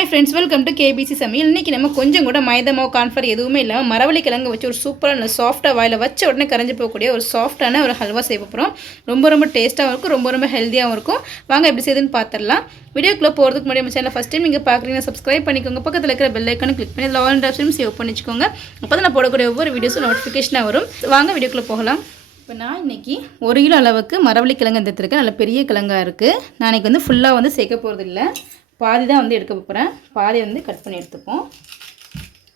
Hi friends welcome to KBC சமையல் இன்றைக்கி நம்ம கொஞ்சம் கூட மைதமோ கான்ஃபர் எதுவுமே இல்லாமல் மரவள்ளி கிழங்கு வச்சு ஒரு சூப்பரான சாஃப்டாக வாயில் வச்ச உடனே கரைஞ்சி போகக்கூடிய ஒரு சாஃப்டான ஒரு ஹல்வா செய்ய போகிறோம் ரொம்ப ரொம்ப டேஸ்ட்டாகவும் இருக்கும் ரொம்ப ரொம்ப ஹெல்த்தியாகவும் இருக்கும். வாங்க எப்படி செய்யுதுன்னு பார்த்துடலாம் வீடியோக்குள்ளே போகிறதுக்கு முன்னாடி நம்ம சேனல் ஃபஸ்ட் டைம் நீங்கள் பார்க்குறீங்கன்னா சப்ஸ்கிரைப் பண்ணிக்கோங்க. பக்கத்தில் இருக்கிற பெல் ஐக்கனும் கிளிக் பண்ணி அதில் ஆல் ஆப்ஷனும் சேவ் பண்ணிக்கோங்க அப்போ தான் நான் போடக்கூடிய ஒவ்வொரு வீடியோஸும் நோட்டிஃபிகேஷனாக வரும். வாங்க வீடியோக்குள்ளே போகலாம். இப்போ நான் இன்றைக்கி ஒரு கிலோ அளவுக்கு மரவள்ளி கிழங்கு எடுத்துருக்கேன். நல்ல பெரிய கிழங்காக இருக்குது நான் இன்றைக்கி வந்து ஃபுல்லாக வந்து சேர்க்க போகிறது இல்லை பாதி தான் வந்து எடுக்க போகிறேன் பாதி வந்து கட் பண்ணி எடுத்துப்போம்.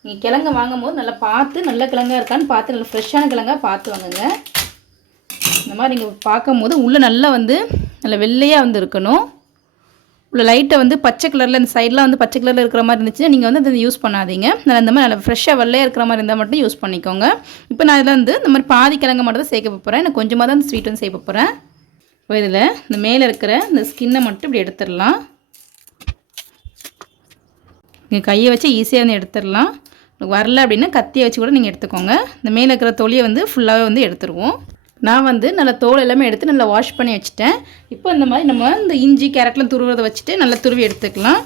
நீங்கள் கிழங்கு வாங்கும் போது நல்லா பார்த்து நல்ல கிழங்காக இருக்கான்னு பார்த்து நல்லா ஃப்ரெஷ்ஷான கிழங்காக பார்த்து வாங்குங்க. இந்த மாதிரி நீங்கள் பார்க்கும் போது உள்ளே நல்லா வந்து நல்லா வெள்ளையாக வந்து இருக்கணும். உள்ள லைட்டை வந்து பச்சை கலரில் இந்த சைடெலாம் வந்து பச்சை கலரில் இருக்கிற மாதிரி இருந்துச்சுன்னா நீங்கள் வந்து அதை யூஸ் பண்ணாதீங்க. நல்லா இந்த மாதிரி நல்லா ஃப்ரெஷ்ஷாக வெள்ளையாக இருக்கிற மாதிரி இருந்தால் மட்டும் யூஸ் பண்ணிக்கோங்க. இப்போ நான் இதில் வந்து இந்த மாதிரி பாதி கிழங்கு மட்டும் தான் சேர்க்க போகிறேன் எனக்கு கொஞ்சமாக தான் இந்த ஸ்வீட் வந்து சேர்க்க போகிறேன் இப்போ இதில் இந்த மேலே இருக்கிற இந்த ஸ்கின்னை மட்டும் இப்படி எடுத்துடலாம். நீங்கள் கையை வச்சு ஈஸியாக வந்து எடுத்துடலாம். வரல அப்படின்னா கத்தியை வச்சு கூட நீங்கள் எடுத்துக்கோங்க. இந்த மேலே இருக்கிற தொலியை வந்து ஃபுல்லாகவே வந்து எடுத்துருவோம். நான் வந்து நல்லா தோல் எல்லாமே எடுத்து நல்லா வாஷ் பண்ணி வச்சுட்டேன். இப்போ இந்த மாதிரி நம்ம இந்த இஞ்சி கேரட்லாம் துருவுறத வச்சுட்டு நல்லா துருவி எடுத்துக்கலாம்.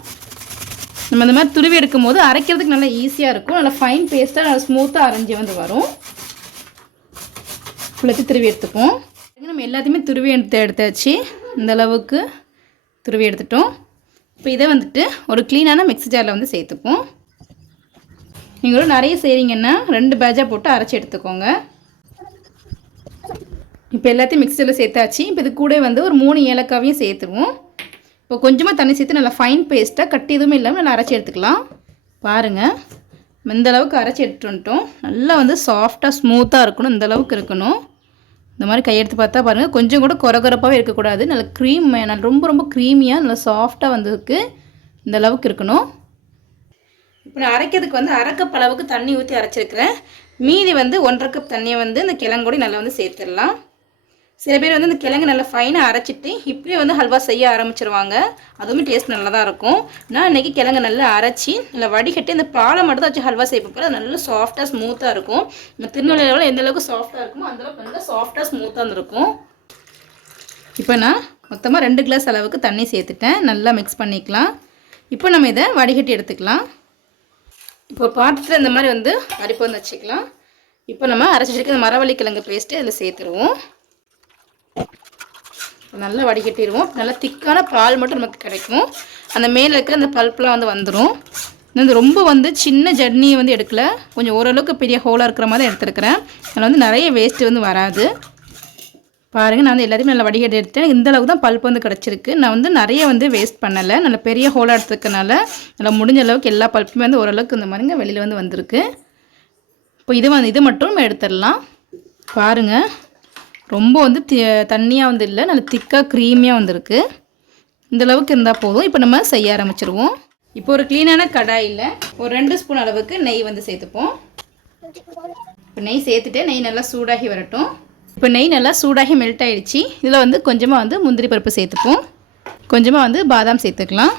நம்ம இந்த மாதிரி துருவி எடுக்கும் போது அரைக்கிறதுக்கு நல்லா ஈஸியாக இருக்கும். நல்லா ஃபைன் பேஸ்ட்டாக நல்லா ஸ்மூத்தாக அரைஞ்சி வந்து வரும். ஃபுல்லாத்தையும் துருவி எடுத்துப்போம். நம்ம எல்லாத்தையுமே துருவி எடுத்து எடுத்தாச்சு. இந்த அளவுக்கு துருவி எடுத்துட்டோம். இப்போ இதை வந்துட்டு ஒரு க்ளீனான மிக்ஸி ஜாரில் வந்து சேர்த்துப்போம். நீங்களும் நிறைய செய்கிறீங்கன்னா ரெண்டு பேஜாக போட்டு அரைச்சி எடுத்துக்கோங்க. இப்போ எல்லாத்தையும் மிக்சியில் சேர்த்தாச்சு. இப்போ இது கூட வந்து ஒரு மூணு ஏலக்காவையும் சேர்த்துருவோம். இப்போ கொஞ்சமாக தண்ணி சேர்த்து நல்லா ஃபைன் பேஸ்ட்டாக கட்டி எதுவுமே இல்லாமல் நல்லா அரைச்சி எடுத்துக்கலாம். பாருங்கள் இந்த அளவுக்கு அரைச்சி எடுத்துட்டு வந்துட்டோம். நல்லா வந்து சாஃப்டாக ஸ்மூத்தாக இருக்கணும். இந்த அளவுக்கு இருக்கணும். இந்த மாதிரி கையெடுத்து பார்த்தா பாருங்கள் கொஞ்சம் கூட குறகுறப்பாகவே இருக்கக்கூடாது. நல்ல க்ரீம் நல்ல ரொம்ப ரொம்ப க்ரீமியாக நல்லா சாஃப்டாக வந்ததுக்கு இந்த அளவுக்கு இருக்கணும். இப்போ நான் அரைக்கிறதுக்கு வந்து அரை கப் அளவுக்கு தண்ணி ஊற்றி அரைச்சிருக்கிறேன். மீதி வந்து ஒன்றரை கப் தண்ணியை வந்து இந்த கிழங்கோடி நல்லா வந்து சேர்த்துடலாம். சில பேர் வந்து இந்த கிழங்கு நல்லா ஃபைனாக அரைச்சிட்டு இப்படியே வந்து ஹல்வா செய்ய ஆரம்பிச்சிருவாங்க. அதுவுமே டேஸ்ட் நல்லா தான் இருக்கும். நான் இன்றைக்கி கிழங்கு நல்லா அரைச்சி நல்லா வடிகட்டி இந்த பாலை மட்டும் தான் வச்சு ஹல்வா செய்ய போகிறேன் அது நல்லா சாஃப்டாக ஸ்மூத்தாக இருக்கும். இந்த திருநெல்வேலியில் எந்த அளவுக்கு சாஃப்டாக இருக்குமோ அந்தளவுக்கு நல்லா சாஃப்டாக ஸ்மூத்தாக இருக்கும் இப்போ நான் மொத்தமாக ரெண்டு கிளாஸ் அளவுக்கு தண்ணி சேர்த்துட்டேன். நல்லா மிக்ஸ் பண்ணிக்கலாம். இப்போ நம்ம இதை வடிகட்டி எடுத்துக்கலாம். இப்போ பாத்திரத்தில் இந்த மாதிரி வந்து அரிப்பு வந்து வச்சுக்கலாம். இப்போ நம்ம அரைச்சி வச்சுருக்க இந்த மரவள்ளி கிழங்கு பேஸ்ட்டு இதில் சேர்த்துருவோம். நல்லா வடிகட்டிடுவோம். நல்லா திக்கான பால் மட்டும் நமக்கு கிடைக்கும். அந்த மேலே இருக்கிற அந்த பல்ப்லாம் வந்து வந்துடும் இந்த ரொம்ப வந்து சின்ன ஜட்னியை வந்து எடுக்கல. கொஞ்சம் ஓரளவுக்கு பெரிய ஹோலாக இருக்கிற மாதிரி தான் எடுத்துருக்கிறேன். அதில் வந்து நிறைய வேஸ்ட்டு வந்து வராது. பாருங்கள் நான் வந்து எல்லாத்தையுமே நல்லா வடிகட்டி எடுத்தேன். இந்த அளவுக்கு தான் பல்ப் வந்து கிடச்சிருக்கு. நான் வந்து நிறைய வந்து வேஸ்ட் பண்ணலை. நல்ல பெரிய ஹோலாக எடுத்துக்கனால நல்லா முடிஞ்ச அளவுக்கு எல்லா பல்ப்புமே வந்து ஓரளவுக்கு இந்த மாதிரிங்க வெளியில் வந்து வந்திருக்கு. இப்போ இது வந்து இது மட்டும் எடுத்துடலாம். பாருங்கள் ரொம்ப வந்து தி தண்ணியாக வந்து இல்லை. நல்ல திக்காக க்ரீமியாக வந்திருக்கு. இந்தளவுக்கு இருந்தால் போதும். இப்போ நம்ம செய்ய ஆரம்பிச்சிருவோம். இப்போ ஒரு க்ளீனான கடாயில் ஒரு ரெண்டு ஸ்பூன் அளவுக்கு நெய் வந்து சேர்த்துப்போம். இப்போ நெய் சேர்த்துட்டு நெய் நல்லா சூடாகி வரட்டும். இப்போ நெய் நல்லா சூடாகி மெல்ட் ஆகிடுச்சு இதில் வந்து கொஞ்சமாக வந்து முந்திரி பருப்பு சேர்த்துப்போம். கொஞ்சமாக வந்து பாதாம் சேர்த்துக்கலாம்.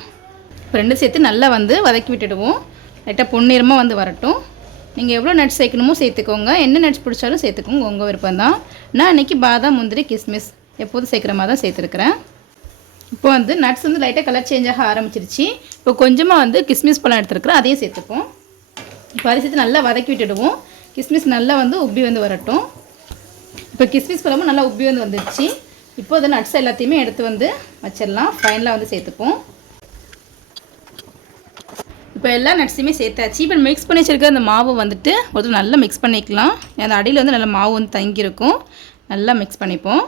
இப்போ ரெண்டு சேர்த்து நல்லா வந்து வதக்கி விட்டுடுவோம். லைட்டாக பொன்னிறமாக வந்து வரட்டும். நீங்கள் எவ்வளோ நட்ஸ் சேர்க்கணுமோ சேர்த்துக்கோங்க. என்ன நட்ஸ் பிடிச்சாலும் சேர்த்துக்கோங்க. உங்கள் விருப்பம் தான். நான் இன்றைக்கி பாதாம் முந்திரி கிஸ்மிஸ் எப்போதும் சேர்க்குற மாதிரி தான் சேர்த்துருக்குறேன். இப்போ வந்து நட்ஸ் வந்து லைட்டாக கலர் சேஞ்ச் ஆக ஆரம்பிச்சிருச்சு. இப்போ கொஞ்சமாக வந்து கிஸ்மிஸ் பழம் எடுத்துருக்குறேன். அதையும் சேர்த்துப்போம். இப்போ அதை சேர்த்து நல்லா வதக்கி விட்டுடுவோம். கிஸ்மிஸ் நல்லா வந்து உப்பி வந்து வரட்டும். இப்போ கிஸ்மிஸ் பழமும் நல்லா உப்பி வந்து வந்துடுச்சு இப்போ அந்த நட்ஸ் எல்லாத்தையுமே எடுத்து வந்து வச்சிடலாம். ஃபைனலாக வந்து சேர்த்துப்போம். இப்போ எல்லா நட்ஸையுமே சேர்த்தாச்சு. இப்போ மிக்ஸ் பண்ணி வச்சுருக்க அந்த மாவு வந்துட்டு ஒருத்தர் நல்லா மிக்ஸ் பண்ணிக்கலாம். அந்த அடியில் வந்து நல்லா மாவு வந்து தங்கியிருக்கும். நல்லா மிக்ஸ் பண்ணிப்போம்.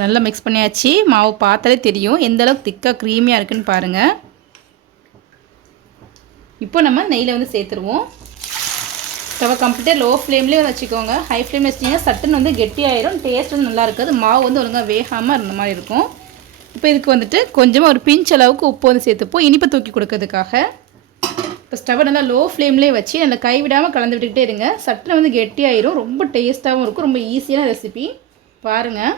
நல்லா மிக்ஸ் பண்ணியாச்சு. மாவு பார்த்தாலே தெரியும். எந்த அளவுக்கு திக்காக க்ரீமியாக இருக்குன்னு பாருங்கள் இப்போ நம்ம நெய்யில் வந்து சேர்த்துருவோம். ஸ்டவை கம்ப்ளீட்டாக லோ ஃப்ளேம்லேயே வந்து வச்சுக்கோங்க. ஹை ஃப்ளேம் வச்சிட்டிங்கன்னா சட்டுன்னு வந்து கெட்டியாயிரும். டேஸ்ட் வந்து நல்லா இருக்காது. மாவு வந்து ஒழுங்காக வேகாமல் இருந்த மாதிரி இருக்கும். இப்போ இதுக்கு வந்துட்டு கொஞ்சமாக ஒரு பிஞ்ச் அளவுக்கு உப்பு வந்து சேர்த்துப்போம். இனிப்பை தூக்கி கொடுக்கறதுக்காக. இப்போ ஸ்டவ்வை நல்லா லோ ஃப்ளேம்லேயே வச்சு நல்லா கைவிடாமல் கலந்து விட்டுக்கிட்டே இருங்க. சட்டில் வந்து கெட்டியாயிரும். ரொம்ப டேஸ்ட்டாகவும் இருக்கும். ரொம்ப ஈஸியான ரெசிபி. பாருங்கள்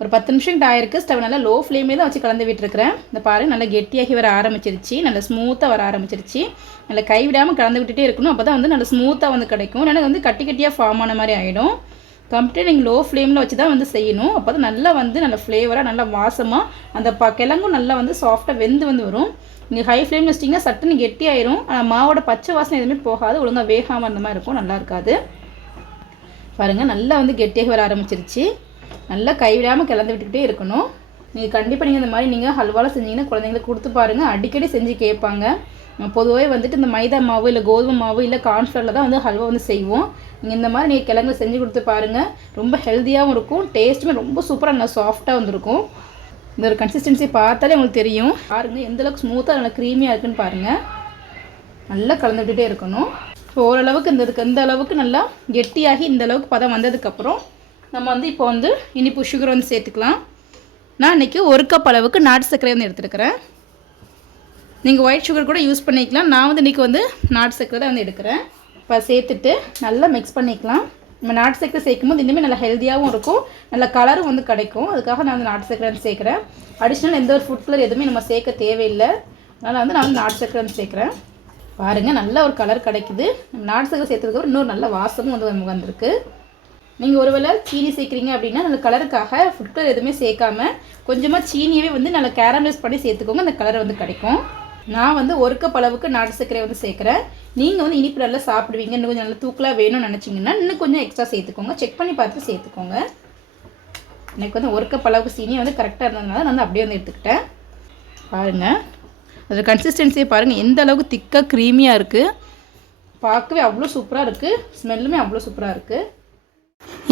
ஒரு பத்து நிமிஷம் கிட்ட ஆயிருக்கு. ஸ்டவ் நல்லா லோ ஃப்ளேமே தான் வச்சு கலந்து விட்டுருக்கிறேன். இந்த பாருங்கள் நல்லா கெட்டியாகி வர ஆரம்பிச்சிருச்சு. நல்லா ஸ்மூத்தாக வர ஆரம்பிச்சிருச்சு. நல்லா கைவிடாமல் கலந்து விட்டுட்டே இருக்கணும். அப்போ தான் வந்து நல்லா ஸ்மூத்தாக வந்து கிடைக்கும். இல்லைன்னா வந்து கட்டி கட்டியாக ஃபார்ம் ஆன மாதிரி ஆகிடும் கம்ப்ளீட் நீங்கள் லோ ஃப்ளேமில் வச்சு தான் வந்து செய்யணும். அப்போ தான் நல்லா வந்து நல்ல ஃப்ளேவராக நல்லா வாசமாக அந்த ப கிழங்கும் நல்லா வந்து சாஃப்டாக வெந்து வந்து வரும். நீங்கள் ஹை ஃப்ளேமில் வச்சிட்டிங்கன்னா சட்டுன்னு கெட்டி ஆயிரும். ஆனால் மாவோட பச்சை வாசனை எதுவுமே போகாது. ஒழுங்காக வேகாமல் அந்த மாதிரி இருக்கும். நல்லா இருக்காது. பாருங்கள் நல்லா வந்து கெட்டியாக வர ஆரம்பிச்சிருச்சு. நல்லா கைவிடாமல் கிளந்து விட்டுக்கிட்டே இருக்கணும். நீங்கள் கண்டிப்பாக நீங்கள் இந்த மாதிரி நீங்கள் ஹல்வாலாம் செஞ்சீங்கன்னா குழந்தைங்களுக்கு கொடுத்து பாருங்கள் அடிக்கடி செஞ்சு கேட்பாங்க. பொதுவாகவே வந்துட்டு இந்த மைதா மாவு இல்லை கோதுமை மாவு இல்லை கார்ன்ஃப்ளவரில் தான் வந்து ஹல்வா வந்து செய்வோம். நீங்கள் இந்த மாதிரி நீங்கள் கிழங்கு செஞ்சு கொடுத்து பாருங்கள் ரொம்ப ஹெல்த்தியாகவும் இருக்கும். டேஸ்ட்டுமே ரொம்ப சூப்பராக நல்லா சாஃப்டாக வந்துருக்கும். இந்த ஒரு கன்சிஸ்டன்சி பார்த்தாலே உங்களுக்கு தெரியும். பாருங்கள் எந்த அளவுக்கு ஸ்மூத்தாக நல்லா க்ரீமியாக இருக்குன்னு பாருங்கள் நல்லா கலந்து இருக்கணும். இப்போ ஓரளவுக்கு இந்த இதுக்கு இந்த அளவுக்கு நல்லா கெட்டியாகி இந்த அளவுக்கு பதம் வந்ததுக்கப்புறம் நம்ம வந்து இப்போ வந்து இனிப்பு சுகர் வந்து சேர்த்துக்கலாம். நான் இன்றைக்கி ஒரு கப் அளவுக்கு நாட்டு சர்க்கரை வந்து எடுத்துருக்கிறேன். நீங்கள் ஒயிட் சுகர் கூட யூஸ் பண்ணிக்கலாம். நான் வந்து இன்றைக்கி வந்து நாட்டு சர்க்கரை தான் வந்து எடுக்கிறேன். இப்போ சேர்த்துட்டு நல்லா மிக்ஸ் பண்ணிக்கலாம். நம்ம நாட்டு சர்க்கரை சேர்க்கும் போது இன்னுமே நல்லா ஹெல்த்தியாகவும் இருக்கும். நல்ல கலரும் வந்து கிடைக்கும். அதுக்காக நான் வந்து நாட்டு சக்கரை வந்து சேர்க்குறேன். அடிஷ்னல் எந்த ஒரு ஃபுட் கலர் எதுவுமே நம்ம சேர்க்க தேவையில்லை. அதனால் வந்து நான் வந்து நாட்டு சர்க்கரை வந்து சேர்க்குறேன். பாருங்கள் நல்ல ஒரு கலர் கிடைக்குது. நாட்டு சக்கரை சேர்த்ததுக்கு இன்னொரு நல்ல வாசமும் வந்து நமக்கு வந்திருக்கு. நீங்கள் ஒருவேளை சீனி சேர்க்குறீங்க அப்படின்னா நல்ல கலருக்காக ஃபுட் கலர் எதுவுமே சேர்க்காம கொஞ்சமாக சீனியவே வந்து நல்லா கேரமலைஸ் பண்ணி சேர்த்துக்கோங்க. அந்த கலர் வந்து கிடைக்கும். நான் வந்து ஒரு கப் அளவுக்கு நாட்டு சர்க்கரை வந்து சேர்க்குறேன். நீங்கள் வந்து இனிப்பு நல்லா சாப்பிடுவீங்க. இன்னும் கொஞ்சம் நல்லா தூக்கலாக வேணும்னு நினச்சிங்கன்னா இன்னும் கொஞ்சம் எக்ஸ்ட்ரா சேர்த்துக்கோங்க. செக் பண்ணி பார்த்து சேர்த்துக்கோங்க. எனக்கு வந்து ஒரு கப் அளவுக்கு சீனி வந்து கரெக்டாக இருந்ததுனால நான் வந்து அப்படியே வந்து எடுத்துக்கிட்டேன். பாருங்கள் அதோட கன்சிஸ்டன்சியை பாருங்கள் எந்த அளவுக்கு திக்காக க்ரீமியாக இருக்குது பார்க்கவே அவ்வளோ சூப்பராக இருக்குது ஸ்மெல்லுமே அவ்வளோ சூப்பராக இருக்குது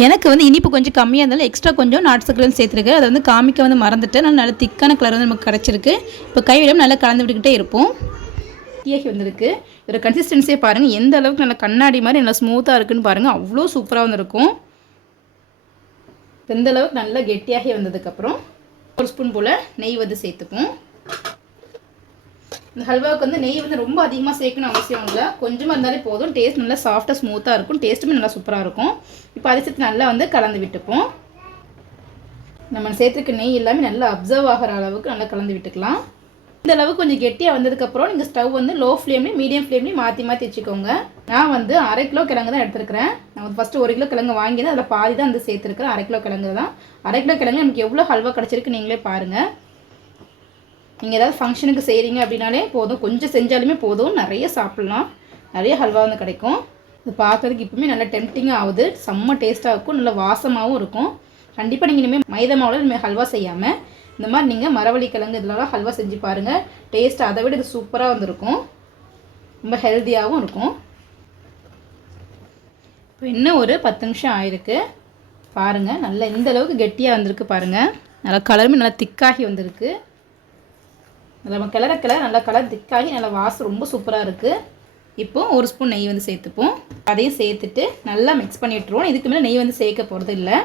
எனக்கு வந்து இனிப்பு கொஞ்சம் கம்மியாக இருந்தாலும் எக்ஸ்ட்ரா கொஞ்சம் நாட்டு சக்கரை சேர்த்துருக்கு அதை வந்து காமிக்க வந்து மறந்துட்டு நல்லா நல்ல திக்கான கலர் வந்து நமக்கு கிடச்சிருக்கு. இப்போ கைவிடம் நல்லா கலந்து விட்டுக்கிட்டே இருப்போம். டீயாகி வந்திருக்கு. இதோட கன்சிஸ்டன்சியே பாருங்கள் எந்த அளவுக்கு நல்லா கண்ணாடி மாதிரி நல்லா ஸ்மூத்தாக இருக்குன்னு பாருங்கள் அவ்வளோ சூப்பராக வந்திருக்கும். இந்த அளவுக்கு நல்லா கெட்டியாகி வந்ததுக்கப்புறம் ஒரு ஸ்பூன் போல் நெய் வந்து சேர்த்துப்போம். இந்த ஹல்வாவுக்கு வந்து நெய் வந்து ரொம்ப அதிகமாக சேர்க்கணும் அவசியம் இல்லை. கொஞ்சமாக இருந்தாலே போதும். டேஸ்ட் நல்லா சாஃப்டாக ஸ்மூத்தாக இருக்கும். டேஸ்ட்டுமே நல்லா சூப்பராக இருக்கும். இப்போ அதை சேர்த்து நல்லா வந்து கலந்து விட்டுப்போம். நம்ம சேர்த்துருக்க நெய் எல்லாமே நல்லா அப்சர்வ் ஆகிற அளவுக்கு நல்லா கலந்து விட்டுக்கலாம். இந்த அளவுக்கு கொஞ்சம் கெட்டியாக வந்ததுக்கப்புறம் நீங்கள் ஸ்டவ் வந்து லோ ஃப்ளேம்லேயும் மீடியம் ஃப்ளேம்லேயும் மாற்றி மாற்றி வச்சுக்கோங்க. நான் வந்து அரை கிலோ கிழங்கு தான் எடுத்துருக்கிறேன். நான் வந்து ஃபஸ்ட்டு ஒரு கிலோ கிழங்கு வாங்கி தான் அதில் பாதி தான் வந்து சேர்த்துருக்கிறேன். அரை கிலோ கிழங்கு தான். அரை கிலோ கிழங்கு நமக்கு எவ்வளோ ஹல்வா கிடச்சிருக்கு நீங்களே பாருங்கள் நீங்கள் ஏதாவது ஃபங்க்ஷனுக்கு செய்கிறீங்க அப்படின்னாலே போதும். கொஞ்சம் செஞ்சாலுமே போதும். நிறைய சாப்பிட்லாம். நிறைய ஹல்வா வந்து கிடைக்கும். இது பார்க்கறதுக்கு இப்போவுமே நல்லா டெம்டிங்காக ஆகுது. செம்ம டேஸ்ட்டாக இருக்கும். நல்ல வாசமாகவும் இருக்கும். கண்டிப்பாக நீங்கள் இனிமேல் மைதா மாவில் இனிமேல் ஹல்வா செய்யாமல் இந்த மாதிரி நீங்கள் மரவள்ளி கிழங்கு இதெல்லாம் ஹல்வா செஞ்சு பாருங்கள் டேஸ்ட் அதை விட இது சூப்பராக வந்துருக்கும். ரொம்ப ஹெல்த்தியாகவும் இருக்கும். இப்போ இன்னும் ஒரு பத்து நிமிஷம் ஆயிருக்கு. பாருங்கள் நல்லா இந்த அளவுக்கு கெட்டியாக வந்திருக்கு பாருங்கள் நல்லா கலருமே நல்லா திக்காகி வந்திருக்கு. நம்ம கிளற கிளற நல்லா கலர் திக்காகி நல்லா வாசம் ரொம்ப சூப்பராக இருக்குது இப்போ ஒரு ஸ்பூன் நெய் வந்து சேர்த்துப்போம். அதையும் சேர்த்துட்டு நல்லா மிக்ஸ் பண்ணி விட்டுருவோம். இதுக்கு மேலே நெய் வந்து சேர்க்க போகிறது இல்லை.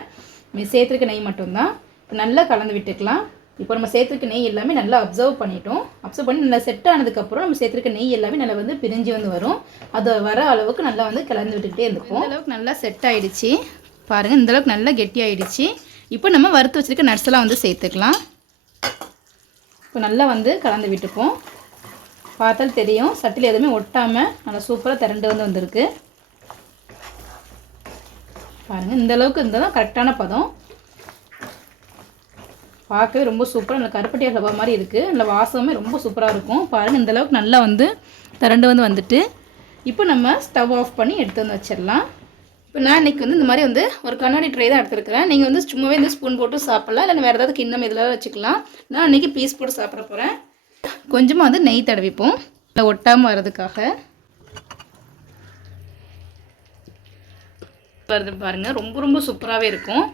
நம்ம சேர்த்துருக்க நெய் மட்டும்தான். இப்போ நல்லா கலந்து விட்டுக்கலாம். இப்போ நம்ம சேர்த்துருக்க நெய் எல்லாமே நல்லா அப்சர்வ் பண்ணிட்டோம். அப்சர்வ் பண்ணி நல்லா செட் ஆனதுக்கப்புறம் நம்ம சேர்த்துருக்க நெய் எல்லாமே நல்லா வந்து பிரிஞ்சு வந்து வரும். அது வர அளவுக்கு நல்லா வந்து கலந்து விட்டுக்கிட்டே இருந்துக்கும். இந்த அளவுக்கு நல்லா செட் ஆகிடுச்சு பாருங்கள் இந்தளவுக்கு நல்லா கெட்டி ஆகிடுச்சு இப்போ நம்ம வறுத்து வச்சுருக்க நட்ஸ் எல்லாம் வந்து சேர்த்துக்கலாம். இப்போ நல்லா வந்து கலந்து விட்டுப்போம். பார்த்தால் தெரியும். சட்டியில் எதுவுமே ஒட்டாமல் நல்லா சூப்பராக திரண்டு வந்து வந்திருக்கு. பாருங்கள் இந்த அளவுக்கு இருந்தால் தான் கரெக்டான பதம். பார்க்கவே ரொம்ப சூப்பராக நல்லா கருப்பட்டியாக சபா மாதிரி இருக்குது நல்ல வாசமே ரொம்ப சூப்பராக இருக்கும். பாருங்கள் இந்த அளவுக்கு நல்லா வந்து திரண்டு வந்து வந்துட்டு இப்போ நம்ம ஸ்டவ் ஆஃப் பண்ணி எடுத்து வந்து வச்சிடலாம். இப்போ நான் இன்றைக்கி வந்து இந்த மாதிரி வந்து ஒரு கண்ணாடி ட்ரை தான் எடுத்துருக்கிறேன். நீங்கள் வந்து சும்மாவே இந்த ஸ்பூன் போட்டு சாப்பிட்லாம். இல்லை வேறு ஏதாவது கிண்ணம் இதெல்லாம் வச்சுக்கலாம். நான் இன்றைக்கி பீஸ் போட்டு சாப்பிட போகிறேன் கொஞ்சமாக வந்து நெய் தடவிப்போம். இல்லை ஒட்டாமல் வர்றதுக்காக. வருது பாருங்கள் ரொம்ப ரொம்ப சூப்பராகவே இருக்கும்.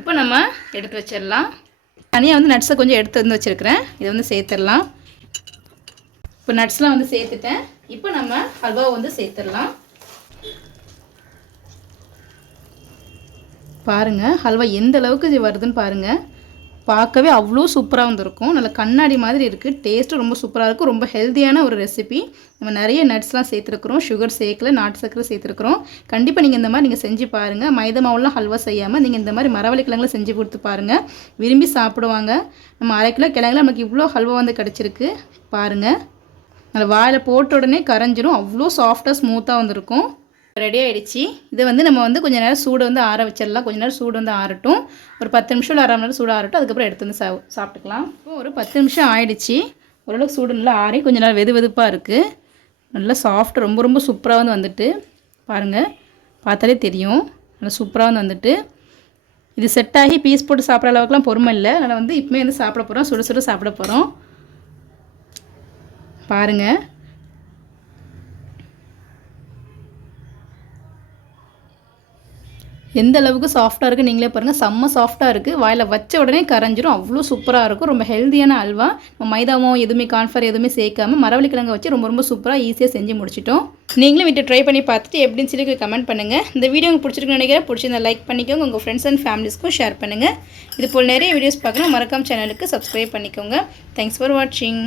இப்போ நம்ம எடுத்து வச்சிடலாம். தனியாக வந்து நட்ஸை கொஞ்சம் எடுத்து வந்து வச்சுருக்கிறேன். இதை வந்து சேர்த்துடலாம். இப்போ நட்ஸ்லாம் வந்து சேர்த்துட்டேன். இப்போ நம்ம ஹல்வா வந்து சேர்த்துடலாம். பாருங்கள் ஹல்வா எந்த அளவுக்கு இது வருதுன்னு பாருங்கள் பார்க்கவே அவ்வளோ சூப்பராக வந்திருக்கும். நல்ல கண்ணாடி மாதிரி இருக்குது டேஸ்ட்டும் ரொம்ப சூப்பராக இருக்கும். ரொம்ப ஹெல்த்தியான ஒரு ரெசிபி நம்ம நிறைய நட்ஸ்லாம் சேர்த்துருக்குறோம். சுகர் சேர்க்கல நாட்டு சக்கரை சேர்த்துருக்குறோம். கண்டிப்பாக நீங்கள் இந்த மாதிரி நீங்கள் செஞ்சு பாருங்கள் மைதா மாவுலாம் ஹல்வா செய்யாமல் நீங்கள் இந்த மாதிரி மரவள்ளி கிழங்குல செஞ்சு கொடுத்து பாருங்கள் விரும்பி சாப்பிடுவாங்க. நம்ம அரை கிலோ கிழங்குல நமக்கு இவ்வளோ ஹல்வா வந்து கிடச்சிருக்கு. பாருங்கள் நல்லா வாயில் போட்ட உடனே கரைஞ்சிரும். அவ்வளோ சாஃப்டாக ஸ்மூத்தாக வந்திருக்கும். ரெடி ஆகிடுச்சு இதை வந்து நம்ம வந்து கொஞ்ச நேரம் சூடு வந்து ஆற வச்சிடலாம். கொஞ்ச நேரம் சூடு வந்து ஆறட்டும். ஒரு பத்து நிமிஷம் இல்லை அரை மணி நேரம் சூடு ஆறட்டும். அதுக்கப்புறம் எடுத்து வந்து சா சாப்பிட்டுக்கலாம். இப்போ ஒரு பத்து நிமிஷம் ஆயிடுச்சு. ஓரளவுக்கு சூடு நல்லா ஆறி கொஞ்சம் நேரம் வெது வெதுப்பாக இருக்குது நல்லா சாஃப்ட் ரொம்ப ரொம்ப சூப்பராக வந்து வந்துட்டு பாருங்கள் பார்த்தாலே தெரியும். நல்லா சூப்பராக வந்து வந்துட்டு. இது செட் ஆகி பீஸ் போட்டு சாப்பிட்ற அளவுக்குலாம் பொறுமை இல்லை. அதனால் வந்து இப்போமே வந்து சாப்பிட போகிறோம் சுட சுட சாப்பிட போகிறோம் பாருங்கள் எந்த அளவுக்கு சாஃப்டாக இருக்குது நீங்களே பாருங்கள் செம்ம சாஃப்டாக இருக்குது வாயில் வச்ச உடனே கரைஞ்சிரும். அவ்வளோ சூப்பராக இருக்கும். ரொம்ப ஹெல்த்தியான அல்வா. நம்ம எதுவுமே கான்ஃபர் எதுவுமே சேர்க்காம மரவள்ளி வச்சு ரொம்ப ரொம்ப சூப்பராக ஈஸியாக செஞ்சு முடிச்சிட்டோம். நீங்களும் வீட்டை ட்ரை பண்ணி பார்த்துட்டு எப்படின்னு சொல்லி கமெண்ட் பண்ணுங்கள் இந்த வீடியோ உங்களுக்கு பிடிச்சிருக்குன்னு நினைக்கிறேன். பிடிச்சிருந்தா லைக் பண்ணிக்கோங்க. உங்கள் ஃப்ரெண்ட்ஸ் அண்ட் ஃபேமிலிஸ்க்கும் ஷேர் பண்ணுங்கள் இது போல் நிறைய வீடியோஸ் பார்க்கணும். மறக்காம சேனலுக்கு சப்ஸ்கிரைப் பண்ணிக்கோங்க. தேங்க்ஸ் ஃபார் வாட்சிங்